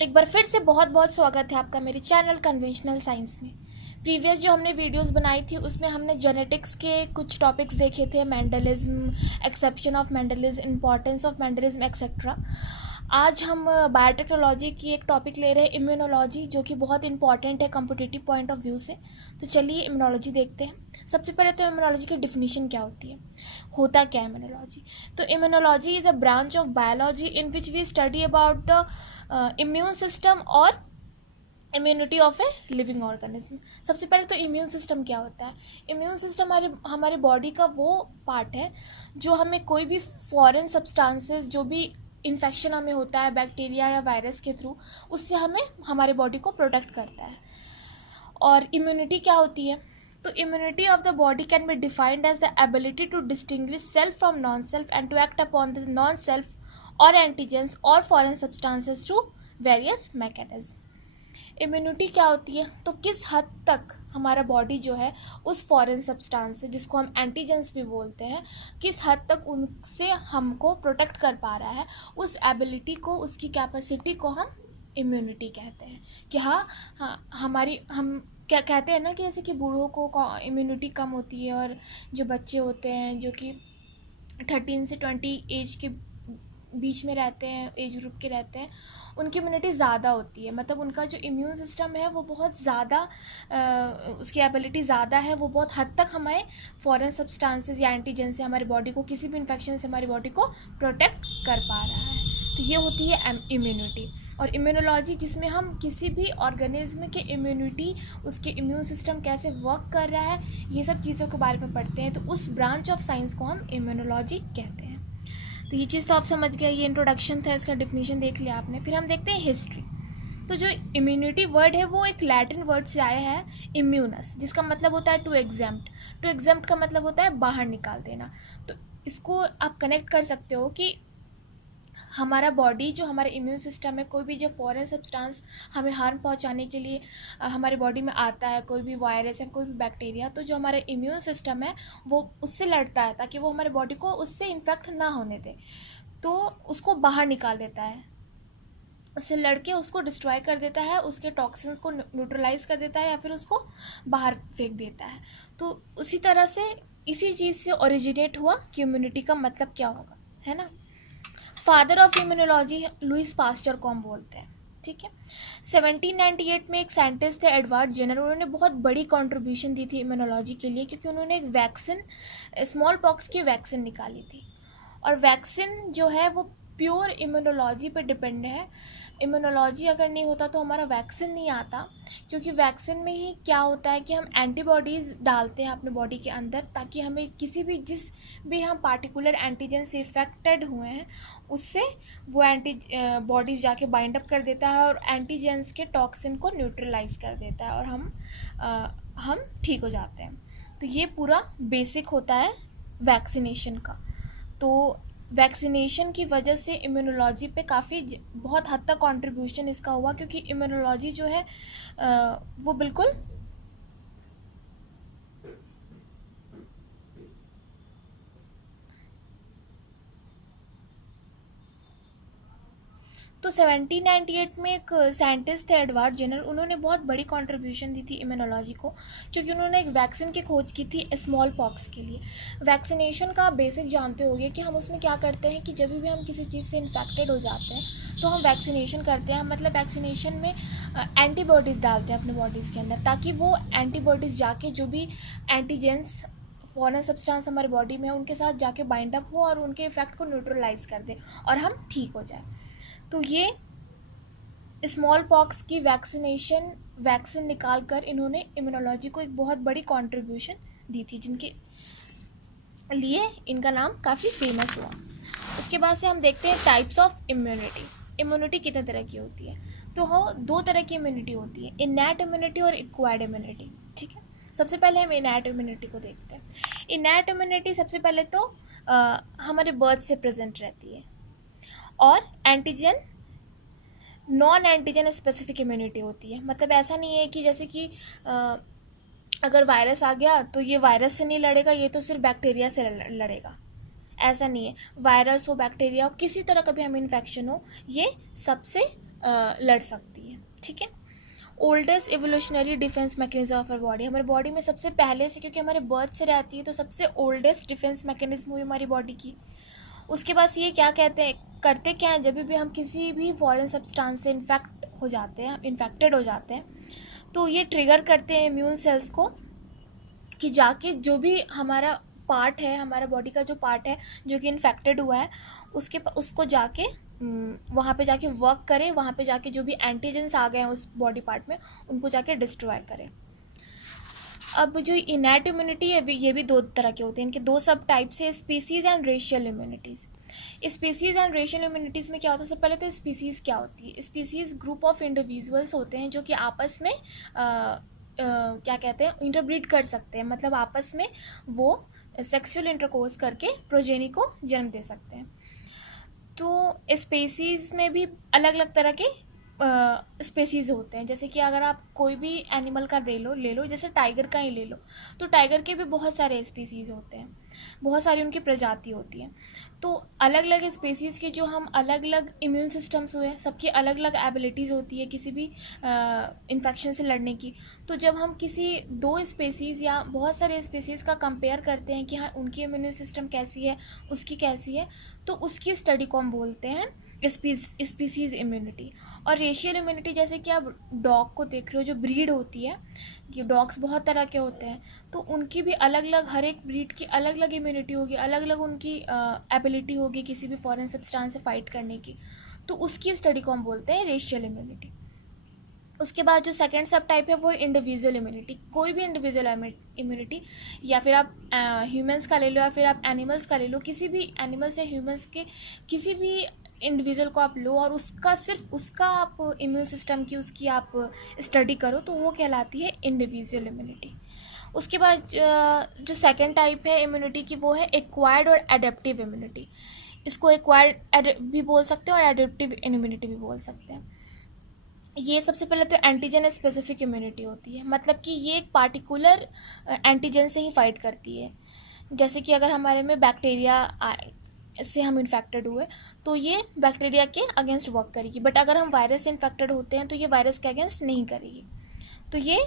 एक बार फिर से बहुत बहुत स्वागत है आपका मेरे चैनल कन्वेंशनल साइंस में। प्रीवियस जो हमने वीडियोस बनाई थी उसमें हमने जेनेटिक्स के कुछ टॉपिक्स देखे थे, Mendelism, exception of Mendelism, importance of Mendelism etcetera. आज हम बायोटेक्नोलॉजी की एक टॉपिक ले रहे हैं, इम्यूनोलॉजी, जो कि बहुत इंपॉर्टेंट है कॉम्पिटिटिव पॉइंट ऑफ व्यू से। तो चलिए इम्यूनोलॉजी देखते हैं। सबसे पहले तो इम्यूनोलॉजी की डिफिनीशन क्या होती है, होता क्या है इम्यूनोलॉजी। तो immunology is a branch of biology in which we study about the immune system और immunity of a living organism. सबसे पहले तो इम्यून सिस्टम क्या होता है। इम्यून सिस्टम हमारे बॉडी का वो पार्ट है जो हमें कोई भी फॉरेन सब्सटेंसेस, जो भी इन्फेक्शन हमें होता है बैक्टीरिया या वायरस के थ्रू, उससे हमें हमारे बॉडी को प्रोटेक्ट करता है। और इम्यूनिटी क्या होती है, तो immunity of the body can be defined as the ability to distinguish self from non self and to act upon the non self और एंटीजेंस और foreign substances through various mechanism. Immunity क्या होती है, तो किस हद तक हमारा बॉडी जो है उस फॉरेन सब्सटेंस से, जिसको हम एंटीजेंस भी बोलते हैं, किस हद तक उनसे हमको प्रोटेक्ट कर पा रहा है, उस एबिलिटी को, उसकी कैपेसिटी को हम इम्यूनिटी कहते हैं। कि हाँ हमारी, हम क्या कहते हैं ना कि जैसे कि बूढ़ों को इम्यूनिटी कम होती है, और जो बच्चे होते हैं जो कि 13 से 20 एज के बीच में रहते हैं, एज ग्रुप के रहते हैं, उनकी इम्यूनिटी ज़्यादा होती है। मतलब उनका जो इम्यून सिस्टम है वो बहुत ज़्यादा, उसकी एबिलिटी ज़्यादा है, वो बहुत हद तक हमें फॉरेन सब्सटेंसेस या एंटीजन से, हमारी बॉडी को किसी भी इन्फेक्शन से हमारी बॉडी को प्रोटेक्ट कर पा रहा है। तो ये होती है इम्यूनिटी। और इम्यूनोलॉजी, जिसमें हम किसी भी ऑर्गेनिज्म के इम्यूनिटी, उसके इम्यून सिस्टम कैसे वर्क कर रहा है, ये सब चीज़ों के बारे में पढ़ते हैं। तो उस ब्रांच ऑफ साइंस को हम इम्यूनोलॉजी कहते हैं। तो ये चीज़ तो आप समझ गए, ये इंट्रोडक्शन था, इसका डिफिनीशन देख लिया आपने। फिर हम देखते हैं हिस्ट्री। तो जो इम्यूनिटी वर्ड है वो एक लैटिन वर्ड से आया है, इम्यूनस, जिसका मतलब होता है टू एग्जेम्प्ट। टू एग्जेम्प्ट का मतलब होता है बाहर निकाल देना। तो इसको आप कनेक्ट कर सकते हो कि हमारा बॉडी, जो हमारा इम्यून सिस्टम है, कोई भी जो फॉरेन सब्सटेंस हमें हार्म पहुंचाने के लिए हमारे बॉडी में आता है, कोई भी वायरस है, कोई भी बैक्टीरिया, तो जो हमारा इम्यून सिस्टम है वो उससे लड़ता है ताकि वो हमारे बॉडी को उससे इन्फेक्ट ना होने दे। तो उसको बाहर निकाल देता है, उससे लड़के उसको डिस्ट्रॉय कर देता है, उसके टॉक्सिन्स को न्यूट्रलाइज कर देता है, या फिर उसको बाहर फेंक देता है। तो उसी तरह से इसी चीज़ से ओरिजिनेट हुआ कि इम्यूनिटी का मतलब क्या होगा, है ना। Father of immunology Louis Pasteur को हम बोलते हैं, ठीक है। 1798 में एक साइंटिस्ट थे एडवर्ड जेनर, उन्होंने बहुत बड़ी कंट्रीब्यूशन दी थी इम्यूनोलॉजी के लिए, क्योंकि उन्होंने एक वैक्सीन, स्मॉल पॉक्स की वैक्सीन निकाली थी। और वैक्सीन जो है वो प्योर इम्यूनोलॉजी पर डिपेंड है। इम्यूनोलॉजी अगर नहीं होता तो हमारा वैक्सीन नहीं आता, क्योंकि वैक्सीन में ही क्या होता है कि हम एंटीबॉडीज़ डालते हैं अपने बॉडी के अंदर, ताकि हमें किसी भी, जिस भी हम पार्टिकुलर एंटीजन से इफेक्टेड हुए हैं उससे वो एंटी बॉडीज़ जाके बाइंड अप कर देता है और एंटीजेंस के टॉक्सिन को न्यूट्रलाइज कर देता है, और हम ठीक हो जाते हैं। तो ये पूरा बेसिक होता है वैक्सीनेशन का। तो वैक्सीनेशन की वजह से इम्यूनोलॉजी पे काफ़ी बहुत हद तक कंट्रीब्यूशन इसका हुआ, क्योंकि इम्यूनोलॉजी जो है वो बिल्कुल तो 1798 में एक साइंटिस्ट थे एडवर्ड जेनर, उन्होंने बहुत बड़ी कंट्रीब्यूशन दी थी इम्यूनोलॉजी को, क्योंकि उन्होंने एक वैक्सीन की खोज की थी स्मॉल पॉक्स के लिए। वैक्सीनेशन का बेसिक जानते होंगे कि हम उसमें क्या करते हैं कि जब भी हम किसी चीज़ से इन्फेक्टेड हो जाते हैं तो हम वैक्सीनेशन करते हैं। मतलब वैक्सीनेशन में एंटीबॉडीज़ डालते हैं अपने बॉडीज़ के अंदर, ताकि वो एंटीबॉडीज़ जाके जो भी एंटीजेंस, फॉरेन सब्सटेंस हमारे बॉडी में है, उनके साथ जाके बाइंड अप हो और उनके इफेक्ट को न्यूट्रलाइज कर दे और हम ठीक हो जाए। तो ये स्मॉल पॉक्स की वैक्सीन निकाल कर इन्होंने इम्यूनोलॉजी को एक बहुत बड़ी कंट्रीब्यूशन दी थी, जिनके लिए इनका नाम काफ़ी फेमस हुआ। उसके बाद से हम देखते हैं टाइप्स ऑफ इम्यूनिटी। इम्यूनिटी कितने तरह की होती है, तो हो दो तरह की इम्यूनिटी होती है, इनैट इम्यूनिटी और एक्वायर्ड इम्यूनिटी, ठीक है। सबसे पहले हम इनैट इम्यूनिटी को देखते हैं। इनैट इम्यूनिटी सबसे पहले तो हमारे बर्थ से प्रेजेंट रहती है, और antigen non antigen specific immunity होती है। मतलब ऐसा नहीं है कि जैसे कि अगर वायरस आ गया तो ये वायरस से नहीं लड़ेगा, ये तो सिर्फ बैक्टीरिया से लड़ेगा, ऐसा नहीं है। वायरस हो, बैक्टीरिया हो, किसी तरह का भी हमें इन्फेक्शन हो, ये सबसे लड़ सकती है, ठीक है। Oldest evolutionary defence mechanism of our body, हमारे बॉडी में सबसे पहले से, क्योंकि हमारे बर्थ से रहती है, तो सबसे ओल्डेस्ट डिफेंस मैकेनिज्म हुई हमारी बॉडी की। उसके बाद ये क्या कहते हैं, करते क्या हैं, जब भी हम किसी भी फॉरेन सब्सटेंस से इन्फेक्टेड हो जाते हैं, तो ये ट्रिगर करते हैं इम्यून सेल्स को कि जाके जो भी हमारा पार्ट है, हमारा बॉडी का जो पार्ट है जो कि इन्फेक्टेड हुआ है, उसको जाके वहाँ पे जाके वर्क करें, वहाँ पे जाके जो भी एंटीजेंस आ गए हैं उस बॉडी पार्ट में, उनको जाके डिस्ट्रॉय करें। अब जो इनैट इम्यूनिटी है, ये भी दो तरह के होते हैं, इनके दो सब टाइप्स है, species and racial immunities. Species and racial immunities में क्या होता है, सबसे पहले तो स्पीसीज़ क्या होती है। स्पीसीज ग्रुप ऑफ इंडिविजुअल्स होते हैं जो कि आपस में क्या कहते हैं, इंटरब्रीड कर सकते हैं, मतलब आपस में वो सेक्सुअल इंटरकोर्स करके प्रोजेनी को जन्म दे सकते हैं। तो स्पेसीज़ में भी अलग अलग तरह के स्पेसीज़ होते हैं, जैसे कि अगर आप कोई भी एनिमल का ले लो, जैसे टाइगर का ही ले लो, तो टाइगर के भी बहुत सारे स्पीसीज़ होते हैं, बहुत सारी उनकी प्रजाति होती हैं। तो अलग अलग स्पेसीज़ के जो हम अलग अलग इम्यून सिस्टम्स हुए, सबकी अलग अलग एबिलिटीज़ होती है किसी भी इन्फेक्शन से लड़ने की। तो जब हम किसी दो स्पेसीज़ या बहुत सारे स्पेसीज़ का कंपेयर करते हैं कि हाँ उनकी इम्यून सिस्टम कैसी है, उसकी कैसी है, तो उसकी स्टडी को हम बोलते हैं स्पीसीज़ इम्यूनिटी। और रेशियल इम्यूनिटी, जैसे कि आप डॉग को देख रहे हो, जो ब्रीड होती है, कि डॉग्स बहुत तरह के होते हैं, तो उनकी भी अलग अलग, हर एक ब्रीड की अलग अलग इम्यूनिटी होगी, अलग अलग उनकी एबिलिटी होगी किसी भी फॉरेन सब्सटेंस से फाइट करने की। तो उसकी स्टडी को हम बोलते हैं रेशियल इम्यूनिटी। उसके बाद जो सेकेंड सब टाइप है वो इंडिविजुअल इम्यूनिटी। कोई भी इंडिविजुअल इम्यूनिटी, या फिर आप ह्यूमंस का ले लो, या फिर आप एनिमल्स का ले लो, किसी भी एनिमल्स या ह्यूमंस के किसी भी इंडिविजुअल को आप लो और उसका सिर्फ उसका आप इम्यून सिस्टम की उसकी आप स्टडी करो, तो वो कहलाती है इंडिविजुअल इम्यूनिटी। उसके बाद जो सेकेंड टाइप है इम्यूनिटी की, वो है एक्वायर्ड और एडेप्टिव इम्यूनिटी। इसको एक्वायर्ड भी बोल सकते हैं और एडेप्टिव इम्यूनिटी भी बोल सकते हैं। ये सबसे पहले तो एंटीजन स्पेसिफिक इम्यूनिटी होती है, मतलब कि ये एक पार्टिकुलर एंटीजन से ही फाइट करती है। जैसे कि अगर हमारे में बैक्टीरिया से हम इन्फेक्टेड हुए, तो ये बैक्टीरिया के अगेंस्ट वर्क करेगी, बट अगर हम वायरस से इन्फेक्टेड होते हैं तो ये वायरस के अगेंस्ट नहीं करेगी। तो ये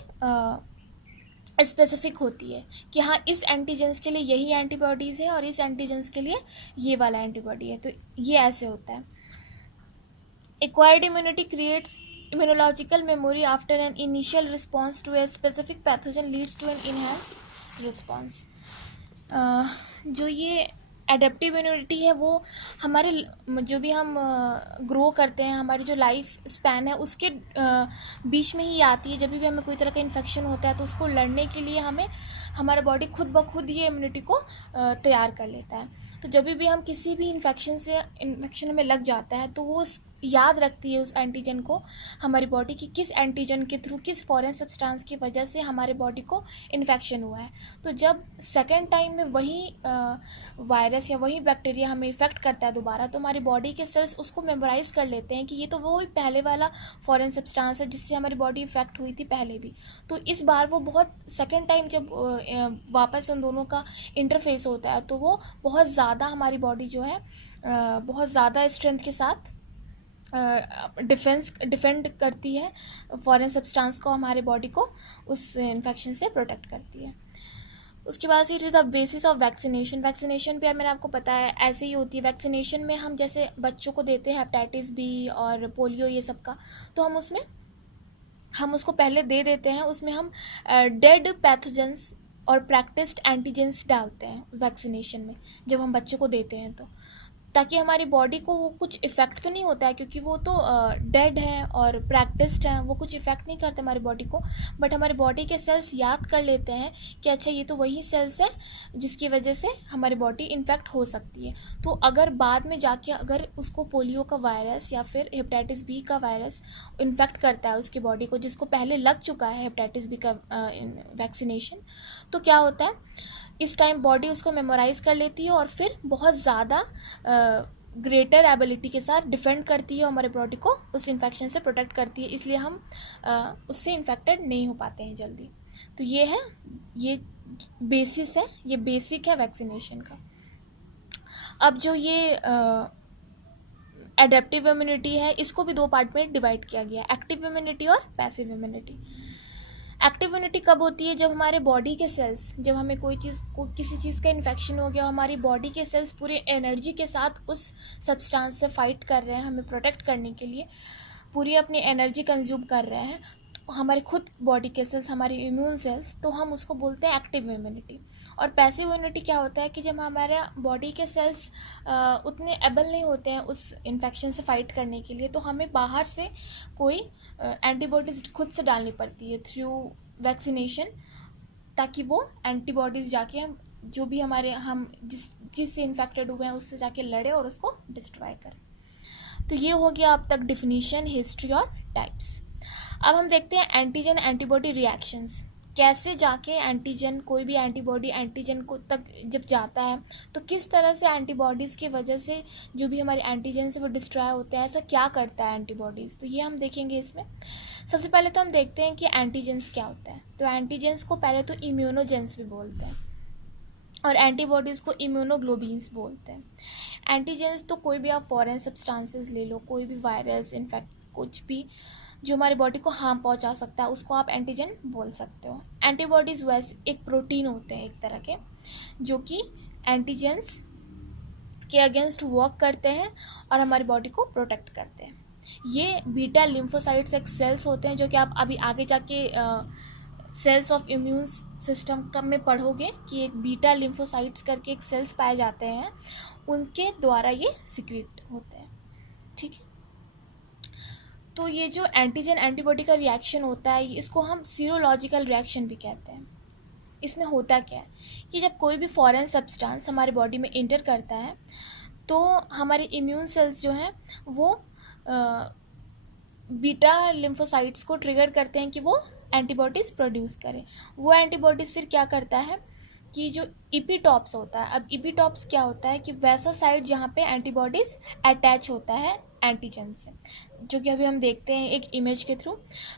स्पेसिफिक होती है कि हाँ इस एंटीजेंस के लिए यही एंटीबॉडीज़ है और इस एंटीजेंस के लिए ये वाला एंटीबॉडी है, तो ये ऐसे होता है। Acquired immunity creates immunological memory after an initial response to a specific pathogen leads to an enhanced response। जो ये एडेप्टिव इम्यूनिटी है वो हमारे जो भी हम ग्रो करते हैं, हमारी जो लाइफ स्पैन है उसके बीच में ही आती है। जब भी हमें कोई तरह का इन्फेक्शन होता है तो उसको लड़ने के लिए हमें हमारा बॉडी खुद ब खुद ये इम्यूनिटी को तैयार कर लेता है। तो जब भी हम किसी भी इन्फेक्शन में लग जाता है तो वो याद रखती है उस एंटीजन को, हमारी बॉडी की किस एंटीजन के थ्रू, किस फॉरेन सब्सटेंस की वजह से हमारे बॉडी को इन्फेक्शन हुआ है। तो जब सेकेंड टाइम में वही वायरस या वही बैक्टीरिया हमें इफेक्ट करता है दोबारा, तो हमारी बॉडी के सेल्स उसको मेमोराइज कर लेते हैं कि ये तो वो पहले वाला फॉरेन सब्सटेंस है जिससे हमारी बॉडी इफेक्ट हुई थी पहले भी। तो इस बार वो बहुत सेकेंड टाइम जब वापस उन दोनों का इंटरफेस होता है तो वो बहुत ज़्यादा हमारी बॉडी जो है बहुत ज़्यादा स्ट्रेंथ के साथ डिफेंड करती है फॉरेन सब्सटेंस को, हमारे बॉडी को उस इन्फेक्शन से प्रोटेक्ट करती है। उसके बाद it is the basis of vaccination. Vaccination पे मैंने आपको पता है ऐसे ही होती है। वैक्सीनेशन में हम जैसे बच्चों को देते हैं हेपेटाइटिस बी और पोलियो ये सब का, तो हम उसको पहले दे देते हैं, उसमें हम डेड पैथोजेंस और प्रैक्टिस्ड एंटीजेंस डालते हैं वैक्सीनेशन में जब हम बच्चों को देते हैं, तो ताकि हमारी बॉडी को वो कुछ इफ़ेक्ट तो नहीं होता है, क्योंकि वो तो डेड है और प्रैक्टिस्ड है, वो कुछ इफ़ेक्ट नहीं करते हमारी बॉडी को, बट हमारी बॉडी के सेल्स याद कर लेते हैं कि अच्छा ये तो वही सेल्स है जिसकी वजह से हमारी बॉडी इन्फेक्ट हो सकती है। तो अगर बाद में जाके अगर उसको पोलियो का वायरस या फिर हेपेटाइटिस बी का वायरस इन्फेक्ट करता है उसकी बॉडी को, जिसको पहले लग चुका है हेपेटाइटिस बी का वैक्सीनेशन, तो क्या होता है इस टाइम बॉडी उसको मेमोराइज कर लेती है और फिर बहुत ज़्यादा ग्रेटर एबिलिटी के साथ डिफेंड करती है, हमारे बॉडी को उस इन्फेक्शन से प्रोटेक्ट करती है, इसलिए हम उससे इन्फेक्टेड नहीं हो पाते हैं जल्दी। तो ये बेसिस है, ये बेसिक है वैक्सीनेशन का। अब जो ये एडेप्टिव इम्यूनिटी है, इसको भी दो पार्ट में डिवाइड किया गया, एक्टिव इम्यूनिटी और पैसिव इम्यूनिटी। एक्टिव इम्यूनिटी कब होती है? जब हमारे बॉडी के सेल्स, जब हमें किसी चीज़ का इन्फेक्शन हो गया, हमारी बॉडी के सेल्स पूरी एनर्जी के साथ उस सब्सटेंस से फाइट कर रहे हैं, हमें प्रोटेक्ट करने के लिए पूरी अपनी एनर्जी कंज्यूम कर रहे हैं, तो हमारे खुद बॉडी के सेल्स, हमारे इम्यून सेल्स, तो हम उसको बोलते हैं एक्टिव इम्यूनिटी। और पैसिव इम्यूनिटी क्या होता है कि जब हमारे बॉडी के सेल्स उतने एबल नहीं होते हैं उस इन्फेक्शन से फाइट करने के लिए, तो हमें बाहर से कोई एंटीबॉडीज़ खुद से डालनी पड़ती है थ्रू वैक्सीनेशन, ताकि वो एंटीबॉडीज़ जाके जो भी हम जिससे इन्फेक्टेड हुए हैं उससे जाके लड़े और उसको डिस्ट्रॉय करें। तो ये हो गया अब तक डिफिनीशन, हिस्ट्री और टाइप्स। अब हम देखते हैं एंटीजन एंटीबॉडी रिएक्शंस। कैसे जाके एंटीजन, कोई भी एंटीबॉडी एंटीजन को तक जब जाता है तो किस तरह से एंटीबॉडीज़ की वजह से जो भी हमारे एंटीजन से वो डिस्ट्रॉय होते हैं, ऐसा क्या करता है एंटीबॉडीज़, तो ये हम देखेंगे इसमें। सबसे पहले तो हम देखते हैं कि एंटीजन्स क्या होता है। तो एंटीजन्स को पहले तो इम्यूनोजेंस भी बोलते हैं और एंटीबॉडीज़ को इम्यूनोग्लोबिन्स बोलते हैं। एंटीजन्स तो कोई भी आप फॉरेन सब्सटेंसेस ले लो, कोई भी वायरस, इनफैक्ट कुछ भी जो हमारी बॉडी को हार्म पहुंचा सकता है, उसको आप एंटीजन बोल सकते हो। एंटीबॉडीज़ वैसे एक प्रोटीन होते हैं एक तरह के, जो कि एंटीजन्स के अगेंस्ट वर्क करते हैं और हमारी बॉडी को प्रोटेक्ट करते हैं। ये बीटा लिम्फोसाइट्स एक सेल्स होते हैं, जो कि आप अभी आगे जाके सेल्स ऑफ इम्यून सिस्टम कब में पढ़ोगे कि एक बीटा लिम्फोसाइट्स करके एक सेल्स पाए जाते हैं, उनके द्वारा ये सिक्रीट होते हैं। ठीक है, तो ये जो एंटीजन एंटीबॉडी का रिएक्शन होता है, इसको हम सीरोलॉजिकल रिएक्शन भी कहते हैं। इसमें होता क्या है कि जब कोई भी फॉरेन सब्सटेंस हमारे बॉडी में इंटर करता है तो हमारे इम्यून सेल्स जो हैं वो बीटा लिम्फोसाइट्स को ट्रिगर करते हैं कि वो एंटीबॉडीज़ प्रोड्यूस करें। वो एंटीबॉडीज़ फिर क्या करता है कि जो इपीटॉप्स होता है, अब इपीटॉप्स क्या होता है कि वैसा साइट जहाँ पे एंटीबॉडीज़ अटैच होता है एंटीजन से, जो कि अभी हम देखते हैं एक इमेज के थ्रू।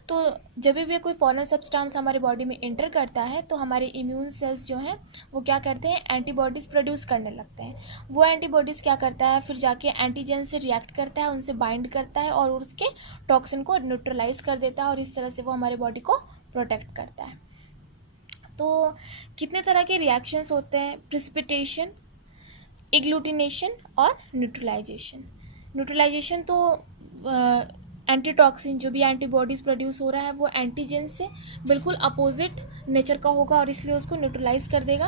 तो जब भी कोई फॉरेन सब्सटेंस हमारे बॉडी में इंटर करता है तो हमारे इम्यून सेल्स जो हैं वो क्या करते हैं, एंटीबॉडीज़ प्रोड्यूस करने लगते हैं। वो एंटीबॉडीज़ क्या करता है, फिर जाके एंटीजन से रिएक्ट करता है, उनसे बाइंड करता है और उसके टॉक्सिन को न्यूट्रलाइज कर देता है और इस तरह से वो हमारे बॉडी को प्रोटेक्ट करता है। तो कितने तरह के रिएक्शंस होते हैं? प्रिसिपिटेशन, एग्लूटिनेशन और न्यूट्रलाइजेशन। न्यूट्रलाइजेशन तो एंटीटॉक्सिन जो भी एंटीबॉडीज़ प्रोड्यूस हो रहा है वो एंटीजन से बिल्कुल अपोजिट नेचर का होगा और इसलिए उसको न्यूट्रलाइज कर देगा।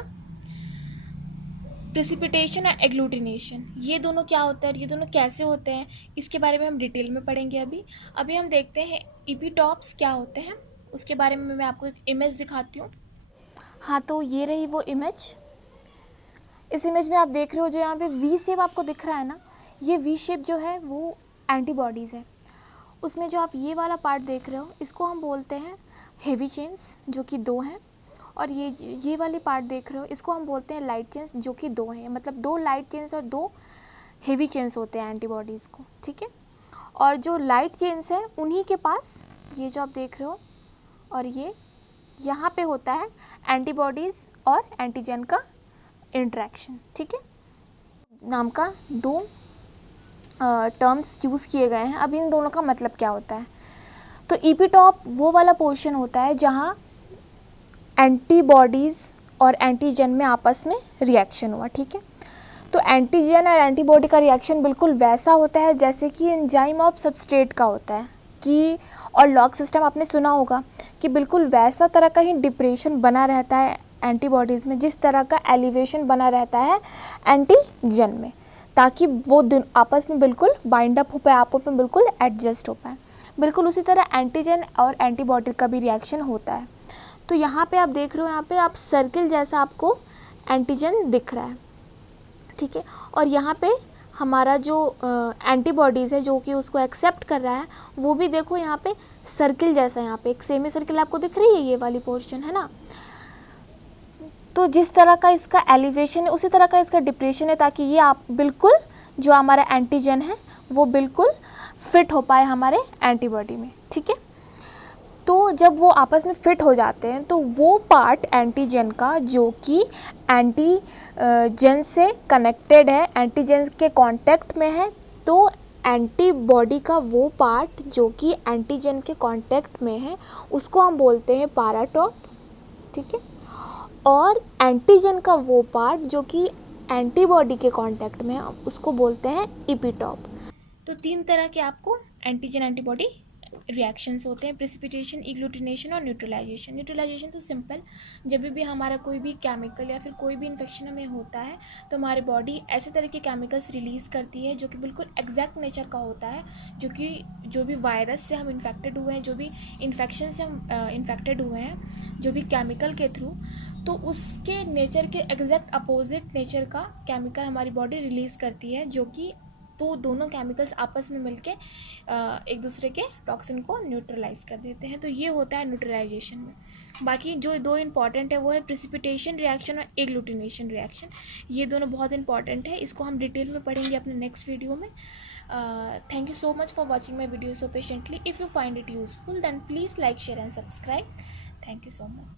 प्रिसिपिटेशन और एग्लूटिनेशन, ये दोनों क्या होता है, ये दोनों कैसे होते हैं, इसके बारे में हम डिटेल में पढ़ेंगे। अभी हम देखते हैं इपीटॉप्स क्या होते हैं, उसके बारे में मैं आपको एक इमेज दिखाती हूँ। हाँ, तो ये रही वो इमेज। इस इमेज में आप देख रहे हो जो यहाँ पे वी शेप आपको दिख रहा है ना, ये वी शेप जो है वो एंटीबॉडीज़ है। उसमें जो आप ये वाला पार्ट देख रहे हो इसको हम बोलते हैं हेवी चेन्स, जो कि 2 हैं, और ये वाली पार्ट देख रहे हो इसको हम बोलते हैं लाइट चेन्स, जो कि 2 हैं। मतलब 2 लाइट चेन्स और 2 हेवी चेन्स होते हैं एंटीबॉडीज़ को। ठीक है, और जो लाइट चेन्स है उन्हीं के पास ये जो आप देख रहे हो और ये यहाँ पे होता है एंटीबॉडीज़ और एंटीजन का इंटरेक्शन। ठीक है, नाम का 2 टर्म्स यूज़ किए गए हैं। अब इन दोनों का मतलब क्या होता है? तो इपीटॉप वो वाला पोर्शन होता है जहाँ एंटीबॉडीज़ और एंटीजन में आपस में रिएक्शन हुआ। ठीक है, तो एंटीजन और एंटीबॉडी का रिएक्शन बिल्कुल वैसा होता है जैसे कि एंजाइम ऑफ सबस्ट्रेट का होता है कि, और लॉग सिस्टम आपने सुना होगा कि बिल्कुल वैसा तरह का ही डिप्रेशन बना रहता है एंटीबॉडीज़ में जिस तरह का एलिवेशन बना रहता है एंटीजन में, ताकि वो आपस में बिल्कुल बाइंड अप हो पाए, आपस में बिल्कुल एडजस्ट हो पाए। बिल्कुल उसी तरह एंटीजन और एंटीबॉडी का भी रिएक्शन होता है। तो यहाँ पे आप देख रहे हो, यहाँ पे आप सर्किल जैसा आपको एंटीजन दिख रहा है। ठीक है, और यहाँ पे हमारा जो एंटीबॉडीज़ है जो कि उसको एक्सेप्ट कर रहा है वो भी देखो यहाँ पे सर्किल जैसा, यहाँ पे एक सेमी सर्किल आपको दिख रही है, ये वाली पोर्शन है ना। तो जिस तरह का इसका एलिवेशन है उसी तरह का इसका डिप्रेशन है, ताकि ये आप बिल्कुल जो हमारा एंटीजन है वो बिल्कुल फिट हो पाए हमारे एंटीबॉडी में। ठीक है, तो जब वो आपस में फिट हो जाते हैं तो वो पार्ट एंटीजन का जो कि एंटीजन से कनेक्टेड है, एंटीजन के कांटेक्ट में है, तो एंटीबॉडी का वो पार्ट जो कि एंटीजन के कांटेक्ट में है उसको हम बोलते हैं पाराटॉप, ठीक है। और एंटीजन का वो पार्ट जो कि एंटीबॉडी के कांटेक्ट में है उसको बोलते हैं इपीटॉप। तो 3 तरह के आपको एंटीजन एंटीबॉडी रिएक्शंस होते हैं, प्रेसिपिटेशन, एग्लूटिनेशन और न्यूट्रलाइजेशन। न्यूट्रलाइजेशन तो सिंपल, जब भी हमारा कोई भी केमिकल या फिर कोई भी इन्फेक्शन हमें होता है तो हमारी बॉडी ऐसे तरह के केमिकल्स रिलीज़ करती है जो कि बिल्कुल एग्जैक्ट नेचर का होता है, जो भी वायरस से हम इन्फेक्टेड हुए हैं, जो भी इन्फेक्शन से हम इन्फेक्टेड हुए हैं, जो भी केमिकल के थ्रू, तो उसके नेचर के एग्जैक्ट अपोजिट नेचर का केमिकल हमारी बॉडी रिलीज़ करती है, जो कि तो दोनों केमिकल्स आपस में मिलके एक दूसरे के टॉक्सिन को न्यूट्रलाइज कर देते हैं। तो ये होता है न्यूट्रलाइजेशन में। बाकी जो 2 इंपॉर्टेंट है वो है प्रेसिपिटेशन रिएक्शन और एग्लूटिनेशन रिएक्शन। ये दोनों बहुत इंपॉर्टेंट है, इसको हम डिटेल में पढ़ेंगे अपने नेक्स्ट वीडियो में। Thank you so much for watching my video so patiently. If you find it useful then please like, share and subscribe. Thank you so much.